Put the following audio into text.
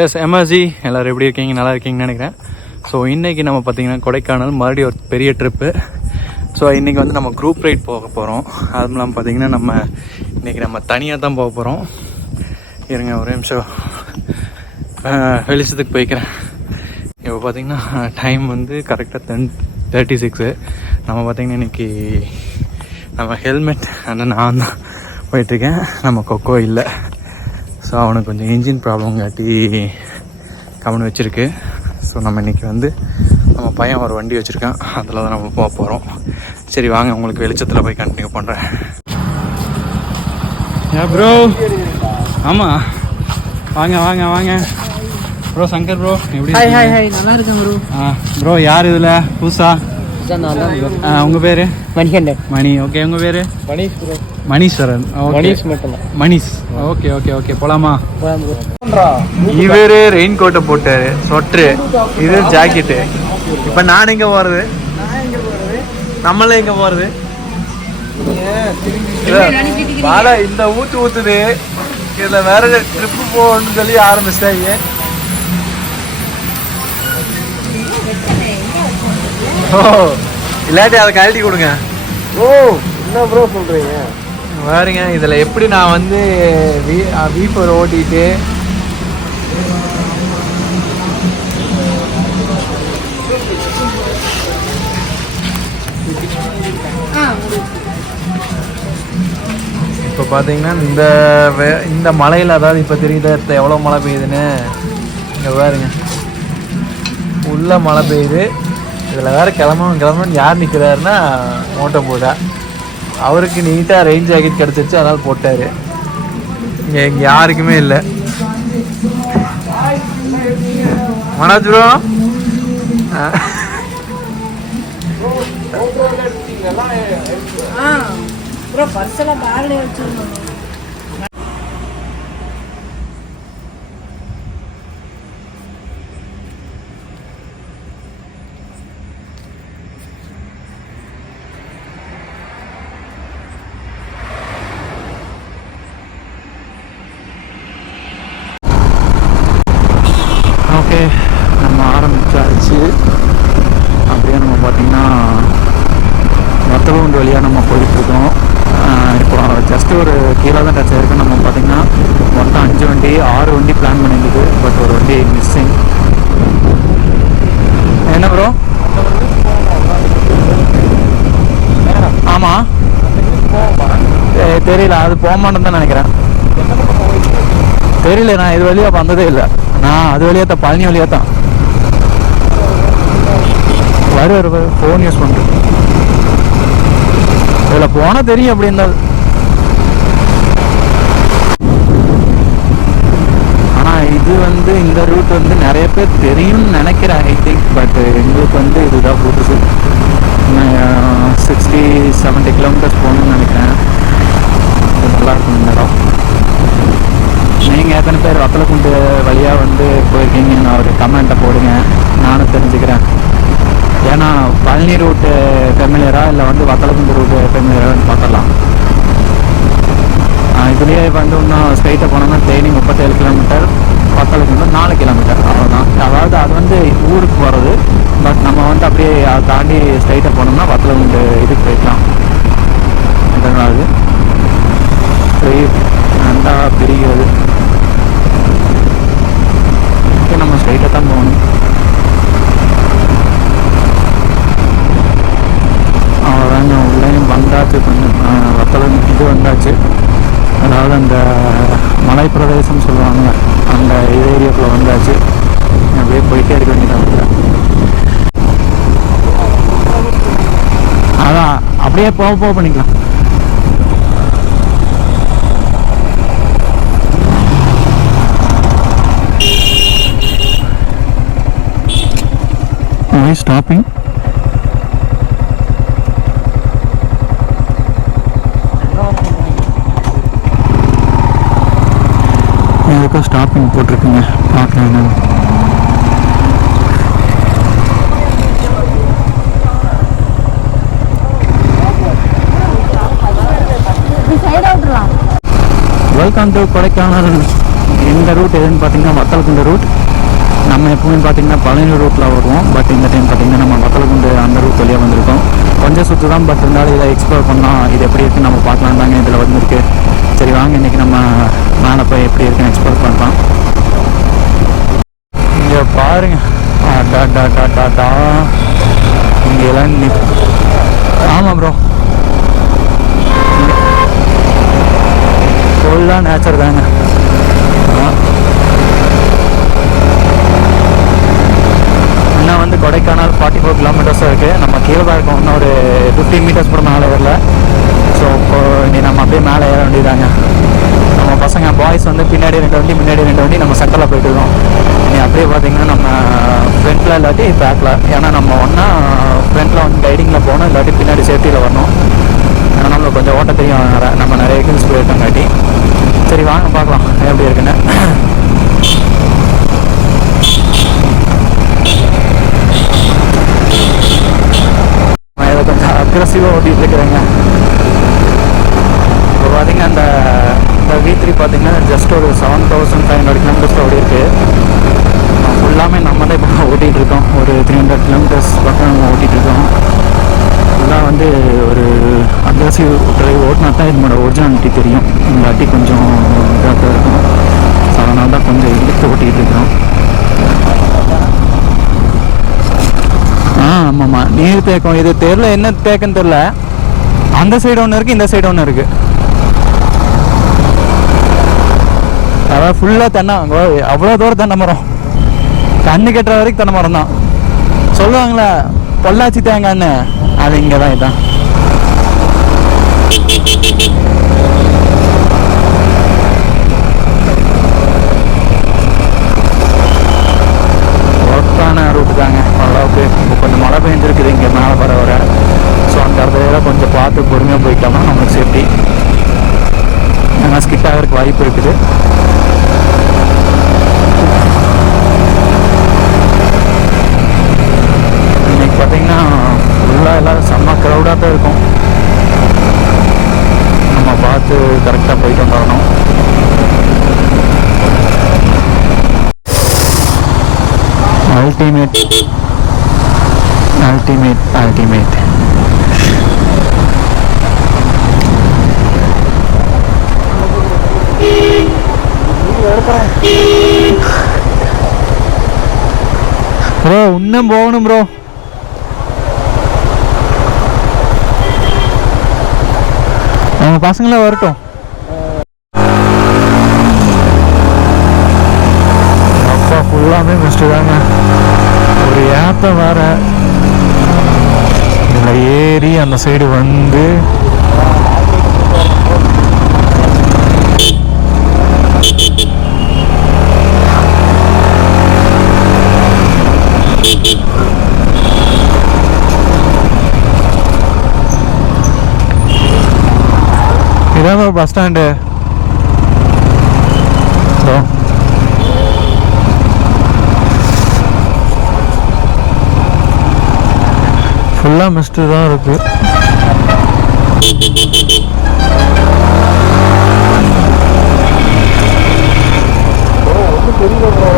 S MSG எல்லோரும் எப்படி இருக்கீங்க? நல்லா இருக்கீங்கன்னு நினைக்கிறேன். ஸோ இன்றைக்கி நம்ம பார்த்திங்கன்னா கொடைக்கானல் மறுபடியும் ஒரு பெரிய ட்ரிப்பு. ஸோ இன்றைக்கி வந்து நம்ம குரூப் ரைட் போக போகிறோம். அதுவும் இல்லாமல் பார்த்திங்கன்னா இன்றைக்கி நம்ம தனியாக தான் போக போகிறோம். இருங்க ஒரு நிமிஷம் வெளிச்சத்துக்கு போய்க்கிறேன். இப்போ பார்த்திங்கன்னா டைம் வந்து கரெக்டாக 10:36. நம்ம பார்த்திங்கன்னா இன்றைக்கி நம்ம ஹெல்மெட் நான் தான் போயிட்டுருக்கேன். நம்ம கொக்கோ இல்லை. ஸோ அவனுக்கு கொஞ்சம் இன்ஜின் ப்ராப்ளம் காட்டி கவனம் வச்சுருக்கு. ஸோ நம்ம இன்றைக்கி வந்து நம்ம பையன் ஒரு வண்டி வச்சுருக்கான், அதில் தான் நம்ம போக போகிறோம். சரி வாங்க, உங்களுக்கு வெளிச்சத்தில் போய் கண்டினியூ பண்ணுறேன். ப்ரோ ஆமாம் வாங்க வாங்க வாங்க ப்ரோ. சங்கர் ப்ரோ எப்படி? நல்லா இருக்கேன் ப்ரோ. ப்ரோ யார் இதில் புதுசா? உங்கள் பேர்? மணிகண்டன். மணி. ஓகே, உங்கள் பேர்? மணிஷ் ப்ரோ. மணீஸ்வரன். மணிஷ் மட்டும். மணிஷ். ஓகே ஓகே ஓகே, போலாமா? ப்ரோ. இவர் ரெயின் கோட்டை போட்டாரு, சொட்ரு, இது ஜாக்கெட்டு. இப்போ நான் எங்கே போகிறது? நம்மளே எங்கே போகிறது? வாடா இந்த ஊற்றுது. இதில் வேற ட்ரிப்பு போகணும்னு சொல்லி ஆரம்பிச்சிட்டாங்க. ஓ இல்லாட்டி அதை கழட்டி கொடுங்க. ஓ என்ன ப்ரோ சொல்கிறீங்க? பாருங்க, இதில் எப்படி நான் வந்து V4 ஓட்டிட்டு இப்போ பார்த்தீங்கன்னா இந்த மலையில், அதாவது இப்போ தெரியுது எவ்வளோ மழை பெய்யுதுன்னு. இங்கே பாருங்க, உள்ள மழை பெய்யுது. இதில் வேறு கிளம்பணும் யார் நிற்கிறாருன்னா மோட்டோ போட்டா. அவருக்கு நீட்டாக ரெயின் ஜாக்கெட் கிடச்சிருச்சு, அதனால் போட்டார். இங்கே யாருக்குமே இல்லை. மனோஜ் ப்ரோ ப்ரோ பர்ஸெல்லாம் பேக்ல வச்சிருந்தோம். ஓகே, நம்ம ஆரம்பிச்சாச்சு. அப்படியே நம்ம பார்த்திங்கன்னா வத்தலகுண்டு வழியாக நம்ம போயிட்டுருக்கோம். இப்போ ஜஸ்ட்டு ஒரு கீழே தான் டச் ஆகிருக்கு. நம்ம பார்த்திங்கன்னா மொத்தம் 5 வண்டி 6 வண்டி பிளான் பண்ணியிருக்குது. பட் ஒரு வண்டி மிஸ்ஸிங். என்ன ப்ரோ? ஆமாம் தெரியல, அது போக மாட்டேன்னு தான் நினைக்கிறேன். தெரியல, நான் இது வழியாக வந்ததே இல்லை. நான் அது வழியாக தான், பழனி வழியாக தான் வருவார். ஃபோன் யூஸ் பண்ணுறேன். இதில் போனால் தெரியும் அப்படி இருந்தால். ஆனால் இது வந்து இந்த ரூட் வந்து நிறைய பேர் தெரியும்னு நினைக்கிறேன், ஐ திங்க். பட் எங்களுக்கு வந்து இதுதான் புதுசு. 60-70 கிலோமீட்டர்ஸ் போகணும்னு நினைக்கிறேன். நல்லாயிருக்கும் இந்த இடம். நீங்கள் எத்தனை பேர் வத்தலகுண்டு வழியாக வந்து போயிருக்கீங்கன்னு ஒரு கமெண்ட்டை போடுங்க, நானும் தெரிஞ்சுக்கிறேன். ஏன்னா பழனி ரூட்டு ஃபெமிலியரா இல்லை வந்து வத்தலகுண்டு ரூட்டு ஃபெமிலியரான்னு பார்க்கலாம். இதுலேயே வந்து இன்னும் ஸ்ட்ரைட்டாக போனோம்னா தேனி 37 கிலோமீட்டர், வத்தலகுண்டு 4 கிலோமீட்டர், அவ்வளோதான். அதாவது அது வந்து ஊருக்கு போகிறது. பட் நம்ம வந்து அப்படியே அதை தாண்டி ஸ்ட்ரைட்டாக போனோம்னா வத்தலகுண்டு இதுக்கு போய்க்கலாம். அதனால நல்லா பிரிகிறது. நம்ம ஸ்ட்ரைட்டாக தான் போகணும். அவ்வளோதாங்க, உள்ளேயும் வந்தாச்சு. கொஞ்சம் வத்தலம் இது வந்தாச்சு. அதாவது அந்த மலை பிரதேசம் சொல்லுவாங்க, அந்த ஏரியாக்குள்ளே வந்தாச்சு. அப்படியே போயிட்டே இருக்க வேண்டியதான். அதான் அப்படியே போக பண்ணிக்கலாம். ஸ்டாப்பிங். எதுக்கும் ஸ்டாப்பிங் போட்டிருக்குங்க, பார்க்கலாம். Welcome to Kodaikanal. இந்த ரூட் எதுன்னு பார்த்தீங்கன்னா வத்தலக்குண்டு ரூட். நம்ம எப்பவுமே பார்த்தீங்கன்னா பழனி ரூட்டில் வருவோம். பட் இந்த டைம் பார்த்தீங்கன்னா நம்ம வத்தலக்குண்டு அந்த ரூட் வழியாக வந்திருக்கோம். கொஞ்சம் சுற்று தான், பட் இருந்தாலும் இதை எக்ஸ்ப்ளோர் பண்ணலாம். இது எப்படி இருக்குன்னு நம்ம பார்க்கலாம் தாங்க இதில் வந்துருக்கு. சரி வாங்க இன்றைக்கி நம்ம மேலே போய் எப்படி இருக்குன்னு எக்ஸ்ப்ளோர் பண்ணலாம். இங்கே பாருங்க, டா இங்கெல்லாம் ஆமாம் ப்ரோ, ஃபுல்லாக நேச்சர் தாங்க. இன்னும் வந்து கொடைக்கானல் 44 கிலோமீட்டர்ஸும் இருக்குது. நம்ம கீழே தான் இருக்கோம், இன்னும் ஒரு 15 மீட்டர்ஸ் கூட மேலே வரல. ஸோ இப்போ இனி நம்ம அப்படியே மேலே ஏற வேண்டியதாங்க. நம்ம பசங்க பாய்ஸ் வந்து பின்னாடி 2 வண்டி, முன்னாடி 2 வண்டி, நம்ம சென்டரில் போயிட்டு இருக்கோம். இனி அப்படியே பார்த்தீங்கன்னா நம்ம ஃப்ரண்ட்டில் இல்லாட்டி பேக்கில், ஏன்னா நம்ம ஒன்றா ஃப்ரண்ட்டில் வந்து கைடிங்கில் போகணும், இல்லாட்டி பின்னாடி சேஃப்டியில் வரணும். ஏன்னா நம்மளுக்கு கொஞ்சம் ஓட்ட தெரியும், நம்ம நிறைய ஹில்ஸ் போயிருக்கோங்காட்டி. சரி வாங்க பார்க்கலாம் எப்படி இருக்குன்னு. நான் இதை கொஞ்சம் அக்ரெசிவாக ஓட்டிகிட்டு இருக்கிறேங்க. இப்போ பார்த்தீங்கன்னா இந்த V3 பார்த்தீங்கன்னா ஜஸ்ட் ஒரு 7500 கிலோமீட்டர்ஸ் ஓடி இருக்குது. ஃபுல்லாமே நம்ம தான் இப்போ ஓட்டிகிட்டு இருக்கோம். ஒரு 300 கிலோமீட்டர்ஸ் பக்கம் நம்ம ஓட்டிகிட்டு இருக்கோம். ஃபுல்லாக வந்து ஒரு அக்ரெசிவ் டிரைவ் ஓட்டினா தான் இதனோட ஒரிஜினாலிட்டி தெரியும். இல்லாட்டி கொஞ்சம் இதாக தான் இருக்கும். ஸோ அதனால தான் கொஞ்சம் இழுத்து ஓட்டிகிட்டு இருக்கிறோம். ஆமாம்மா, நீர் தேக்கம். இது தெரில, என்ன தேக்கன்னு தெரில. அந்த சைடு ஒன்று இருக்குது, இந்த சைடு ஒன்று இருக்குது. அதாவது ஃபுல்லாக தென்னை, அவ்வளோ தூரம் தென்னை மரம், கண்ணு கட்டுற வரைக்கும் தென்னை மரம் தான். சொல்லுவாங்களே பொள்ளாச்சி தேங்காய்ன்னு, அது இங்கே தான். இதுதான் ஒர்க்கான ரூட்டு தாங்க. ஓரளவுக்கு இப்போ கொஞ்சம் மழை பெஞ்சிருக்குது இங்கே மேலே வர. ஸோ அந்த இடத்துல கொஞ்சம் பார்த்து பொறுமையாக போயிட்டோம்னா நம்மளுக்கு சேஃப்டி. ஏன்னா ஸ்கிட் ஆகிறதுக்கு வாய்ப்பு இருக்குது. இன்னைக்கு பார்த்தீங்கன்னா ஃபுல்லாக எல்லோரும் செம்ம க்ரௌடாக தான் இருக்கும். நம்ம பார்த்து கரெக்டாக போயிட்டு வரணும். Ultimate ultimate ultimate. ப்ரோ இன்னும் போகணும் ப்ரோ. அவங்க பசங்களாம் வரட்டும். அப்பா ஃபுல்லாமே மிஸ்ட்டு தாங்க. ஒரு ஏத்தம் வேற இதில் ஏறி அந்த சைடு வந்து இதான் பஸ் ஸ்டாண்டு. ஃபுல்லாக மிஸ்ட்டு தான் இருக்குது. ஒன்றும் தெரியல ப்ரோ.